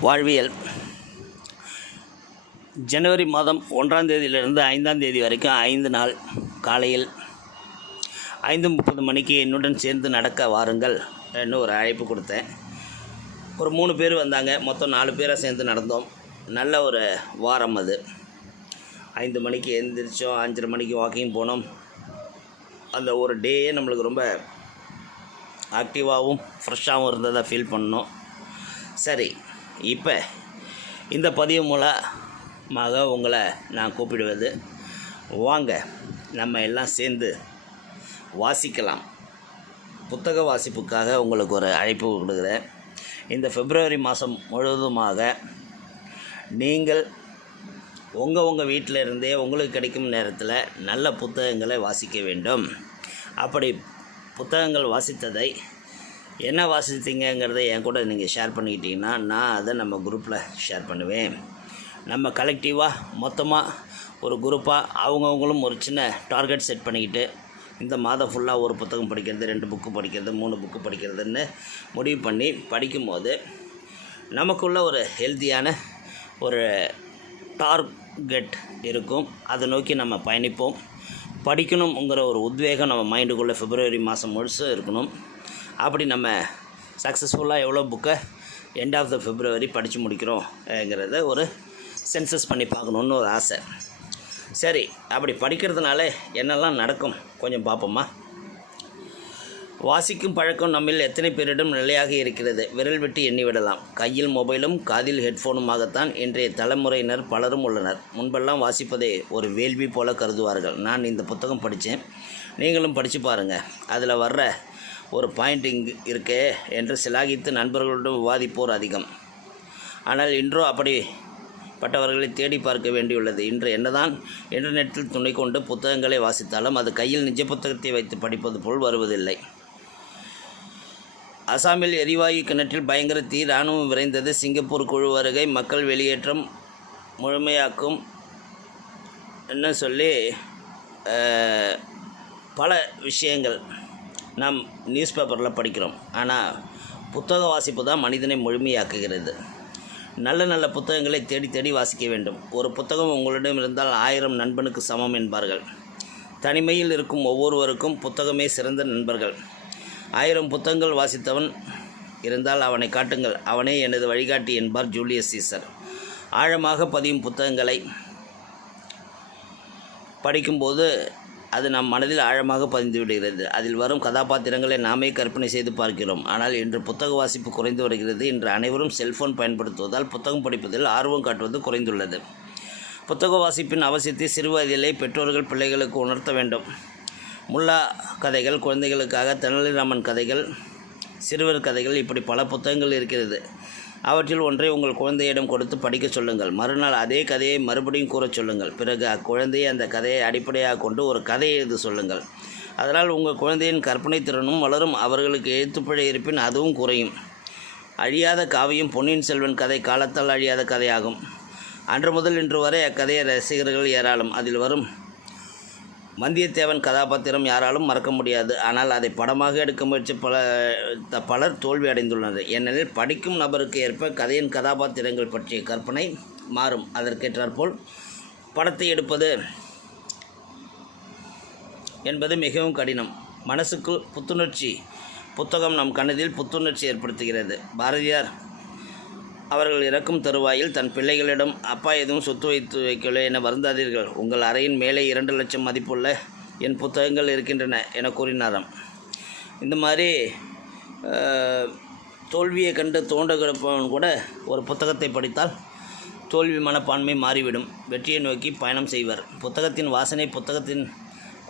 வாழ்வியல். ஜனவரி மாதம் ஒன்றாம் தேதியிலிருந்து ஐந்தாம் தேதி வரைக்கும் ஐந்து நாள் காலையில் ஐந்து முப்பது மணிக்கு என்னுடன் சேர்ந்து நடக்க வாருங்கள் என்று ஒரு அழைப்பு கொடுத்தேன். ஒரு மூணு பேர் வந்தாங்க. மொத்தம் நாலு பேராக சேர்ந்து நடந்தோம். நல்ல ஒரு வாரம் அது. ஐந்து மணிக்கு எழுந்திரிச்சோம் அஞ்சரை மணிக்கு வாக்கிங் போனோம். அந்த ஒரு டேயே நம்மளுக்கு ரொம்ப ஆக்டிவாகவும் ஃப்ரெஷ்ஷாகவும் இருந்ததாக ஃபீல் பண்ணோம். சரி இப்போ இந்த பதிவு மூலமாக உங்களை நான் கூப்பிடுவது வாங்க நம்ம எல்லாம் சேர்ந்து வாசிக்கலாம். புத்தக வாசிப்புக்காக உங்களுக்கு ஒரு அழைப்பு கொடுக்குறேன் இந்த பிப்ரவரி மாதம் முழுவதுமாக நீங்கள் உங்கள் உங்கள் வீட்டில் இருந்தே உங்களுக்கு கிடைக்கும் நேரத்தில் நல்ல புத்தகங்களை வாசிக்க வேண்டும். அப்படி புத்தகங்கள் வாசித்ததை என்ன வாசித்தீங்கிறத என் கூட நீங்கள் ஷேர் பண்ணிக்கிட்டீங்கன்னா நான் அதை நம்ம குரூப்பில் ஷேர் பண்ணுவேன். நம்ம கலெக்டிவாக மொத்தமாக ஒரு குரூப்பாக அவங்கவுங்களும் ஒரு சின்ன டார்கெட் செட் பண்ணிக்கிட்டு இந்த மாதம் ஃபுல்லாக ஒரு புத்தகம் படிக்கிறது ரெண்டு புக்கு படிக்கிறது மூணு புக்கு படிக்கிறதுன்னு முடிவு பண்ணி படிக்கும்போது நமக்குள்ள ஒரு ஹெல்த்தியான ஒரு டார்கெட் இருக்கும். அதை நோக்கி நம்ம பயணிப்போம். படிக்கணுங்கிற ஒரு உத்வேகம் நம்ம மைண்டுக்குள்ளே பிப்ரவரி மாதம் முழுசும் இருக்கணும். அப்படி நம்ம சக்ஸஸ்ஃபுல்லாக எவ்வளோ புக்கை எண்ட் ஆஃப் த ஃபிப்ரவரி படித்து முடிக்கிறோங்கிறத ஒரு சென்சஸ் பண்ணி பார்க்கணுன்னு ஒரு ஆசை. சரி அப்படி படிக்கிறதுனால என்னெல்லாம் நடக்கும்? கொஞ்சம் பார்ப்போமா? வாசிக்கும் பழக்கம் நம்மில் எத்தனை பேரிடம் நிலையாக இருக்கிறது? விரல் விட்டு எண்ணிவிடலாம் கையில் மொபைலும் காதில் ஹெட்ஃபோனுமாகத்தான் இன்றைய தலைமுறையினர் பலரும் உள்ளனர். முன்பெல்லாம் வாசிப்பதை ஒரு வேள்வி போல கருதுவார்கள். நான் இந்த புத்தகம் படித்தேன். நீங்களும் படித்து பாருங்கள் அதில் வர்ற ஒரு பாயிண்டிங் இருக்கே என்று சிலாகித்து நண்பர்களுடன் விவாதிப்போர் அதிகம். ஆனால் இன்றோ அப்படி பட்டவர்களை தேடி பார்க்க வேண்டியுள்ளது. இன்று என்னதான் இன்டர்நெட்டில் துணை கொண்டு புத்தகங்களை வாசித்தாலும் அது கையில் நிஜ புத்தகத்தை வைத்து படிப்பது போல் வருவதில்லை. அசாமில் எரிவாயு கிணற்றில் பயங்கர தீ இராணுவம் விரைந்தது. சிங்கப்பூர் குழு வருகை மக்கள் வெளியேற்றம் முழுமையாக்கும் என்ன சொல்லி பல விஷயங்கள். நாம் நியூஸ் பேப்பரில் படிக்கிறோம். ஆனால் புத்தக வாசிப்பு தான் மனிதனை முழுமையாக்குகிறது. நல்ல நல்ல புத்தகங்களை தேடி தேடி வாசிக்க வேண்டும். ஒரு புத்தகம் உங்களிடம் இருந்தால் ஆயிரம் நண்பனுக்கு சமம் என்பார்கள். தனிமையில் இருக்கும் ஒவ்வொருவருக்கும் புத்தகமே சிறந்த நண்பர்கள். ஆயிரம் புத்தகங்கள் வாசித்தவன் இருந்தால் அவனை காட்டுங்கள். அவனே எனது வழிகாட்டி என்பார் ஜூலியஸ் சீசர். ஆழமாக பதியும் புத்தகங்களை படிக்கும்போது அது நம் மனதில் ஆழமாக பதிந்து விடுகிறது. அதில் வரும் கதாபாத்திரங்களை நாமே கற்பனை செய்து பார்க்கிறோம். ஆனால் இன்று புத்தக வாசிப்பு குறைந்து வருகிறது. இன்று அனைவரும் செல்போன் பயன்படுத்துவதால் புத்தகம் படிப்பதில் ஆர்வம் காட்டுவது குறைந்துள்ளது. புத்தக வாசிப்பின் அவசியத்தை சிறுவயதிலே பெற்றோர்கள் பிள்ளைகளுக்கு உணர்த்த வேண்டும். முல்லா கதைகள் குழந்தைகளுக்காக தெனாலிராமன் கதைகள் சிறுவர் கதைகள் இப்படி பல புத்தகங்கள் இருக்கிறது. அவற்றில் ஒன்றை உங்கள் குழந்தையிடம் கொடுத்து படிக்க சொல்லுங்கள். மறுநாள் அதே கதையை மறுபடியும் கூறச் சொல்லுங்கள். பிறகு அக்குழந்தையை அந்த கதையை அடிப்படையாக கொண்டு ஒரு கதை எழுத சொல்லுங்கள். அதனால் உங்கள் குழந்தையின் கற்பனை திறனும் வளரும். அவர்களுக்கு எழுத்துப்பிழை இருப்பின் அதுவும் குறையும். அழியாத காவியம் பொன்னியின் செல்வன் கதை காலத்தால் அழியாத கதையாகும். அன்று முதல் இன்று வரை அக்கதையை ரசிகர்கள் ஏராளம். அதில் வரும் வந்தியத்தேவன் கதாபாத்திரம் யாராலும் மறக்க முடியாது. ஆனால் அதை படமாக எடுக்க முயற்சி பல த- பலர் தோல்வி அடைந்துள்ளனர். ஏனெனில் படிக்கும் நபருக்கு ஏற்ப கதையின் கதாபாத்திரங்கள் பற்றிய கற்பனை மாறும். அதற்கேற்றாற்போல் படத்தை எடுப்பது என்பது மிகவும் கடினம். மனசுக்குள் புத்துணர்ச்சி புத்தகம் நம் கண்ணதில் புத்துணர்ச்சி ஏற்படுத்துகிறது. பாரதியார் அவர்கள் இறக்கும் தருவாயில் தன் பிள்ளைகளிடம் அப்பா எதுவும் சொத்து வைத்து வைக்கவில்லை என வருந்தாதீர்கள். உங்கள் அறையின் மேலே இரண்டு லட்சம் மதிப்புள்ள என் புத்தகங்கள் இருக்கின்றன என கூறினாராம். இந்த மாதிரி தோல்வியை கண்டு தோண்ட கிடப்பவன் கூட ஒரு புத்தகத்தை படித்தால் தோல்வி மனப்பான்மை மாறிவிடும். வெற்றியை நோக்கி பயணம் செய்வர். புத்தகத்தின் வாசனை புத்தகத்தின்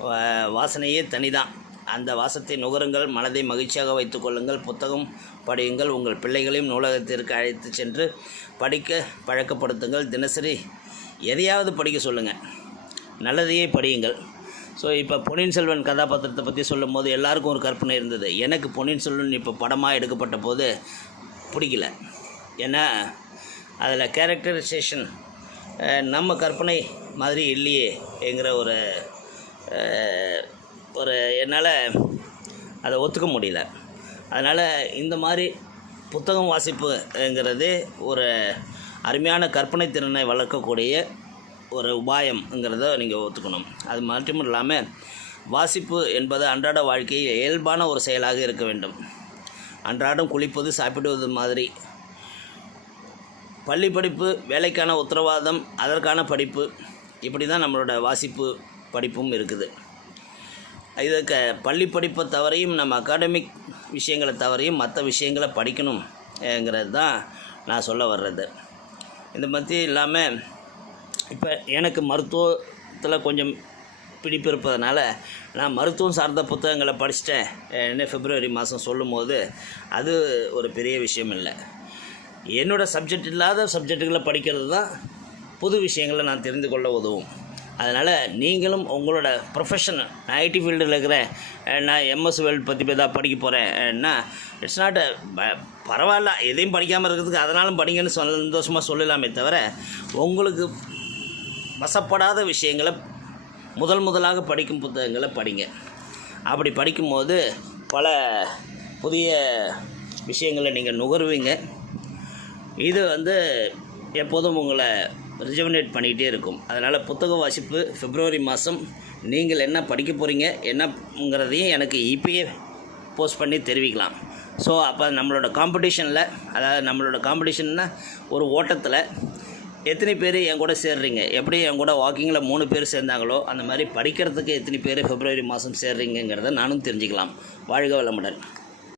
வா- வாசனையே தனிதான். அந்த வாசத்தை நுகருங்கள் மனதை மகிழ்ச்சியாக வைத்து கொள்ளுங்கள் புத்தகம் படியுங்கள் உங்கள் பிள்ளைகளையும் நூலகத்திற்கு அழைத்து சென்று படிக்க பழக்கப்படுத்துங்கள். தினசரி எதையாவது படிக்க சொல்லுங்கள் நல்லதையே படியுங்கள். ஸோ இப்போ பொன்னியின் செல்வன் கதாபாத்திரத்தை பற்றி சொல்லும் போது எல்லாருக்கும் ஒரு கற்பனை இருந்தது. எனக்கு பொன்னியின் செல்வன் இப்போ படமாக எடுக்கப்பட்ட போது பிடிக்கல. ஏன்னா அதில் கேரக்டரைசேஷன் நம்ம கற்பனை மாதிரி இல்லையே என்கிற ஒரு ஒரு என்னால் அதை ஒத்துக்க முடியல. அதனால் இந்த மாதிரி புத்தகம் வாசிப்புங்கிறது ஒரு அருமையான கற்பனை திறனை வளர்க்கக்கூடிய ஒரு உபாயம்ங்கிறத நீங்கள் ஒத்துக்கணும். அது மட்டும் இல்லாமல் வாசிப்பு என்பது அன்றாட வாழ்க்கையில் இயல்பான ஒரு செயலாக இருக்க வேண்டும். அன்றாடம் குளிப்பது சாப்பிடுவது மாதிரி பள்ளி படிப்பு வேலைக்கான உத்தரவாதம் அதற்கான படிப்பு இப்படி தான் நம்மளோட வாசிப்பு படிப்பும் இருக்குது. இதுக்கு பள்ளி படிப்பை தவறையும் நம்ம அகாடமிக் விஷயங்களை தவறையும் மற்ற விஷயங்களை படிக்கணும்ங்கிறது தான் நான் சொல்ல வர்றது. இந்த மத்திய இல்லாமல் இப்போ எனக்கு மருத்துவத்தில் கொஞ்சம் பிடிப்பு இருப்பதனால நான் மருத்துவம் சார்ந்த புத்தகங்களை படிச்சிட்டேன். என்ன பிப்ரவரி மாதம் சொல்லும்போது அது ஒரு பெரிய விஷயம் இல்லை. என்னோடய சப்ஜெக்ட் இல்லாத சப்ஜெக்டுகளை படிக்கிறது தான் புது விஷயங்களை நான் தெரிந்து கொள்ள உதவும். அதனால் நீங்களும் உங்களோட ப்ரொஃபஷன் ஐடி ஃபீல்டில் இருக்கிறேன் நான் எம்எஸ் வேல்டு பற்றி தான் படிக்க போகிறேன்னா இட்ஸ் நாட் பரவாயில்ல எதையும் படிக்காமல் இருக்கிறதுக்கு அதனாலும் படிங்கன்னு சந்தோஷமாக சொல்லலாமே தவிர உங்களுக்கு வசப்படாத விஷயங்களை முதல் முதலாக படிக்கும் புத்தகங்களை படிங்க. அப்படி படிக்கும்போது பல புதிய விஷயங்களை நீங்கள் நுகர்வீங்க. இது வந்து எப்போதும் உங்களை ரிஜுவனேட் பண்ணிக்கிட்டே இருக்கும். அதனால் புத்தக வாசிப்பு பிப்ரவரி மாதம் நீங்கள் என்ன படிக்க போகிறீங்க என்னங்கிறதையும் எனக்கு இப்பயே போஸ்ட் பண்ணி தெரிவிக்கலாம். ஸோ அப்போ நம்மளோட காம்படிஷனில் அதாவது நம்மளோட காம்படிஷன்னா ஒரு ஓட்டத்தில் எத்தனை பேர் என் கூட சேர்றீங்க எப்படி என் கூட வாக்கிங்கில் மூணு பேர் சேர்ந்தாங்களோ அந்த மாதிரி படிக்கிறதுக்கு எத்தனை பேர் பிப்ரவரி மாதம் சேர்றீங்கிறத நானும் தெரிஞ்சுக்கலாம். வாழ்க வளமுடன்.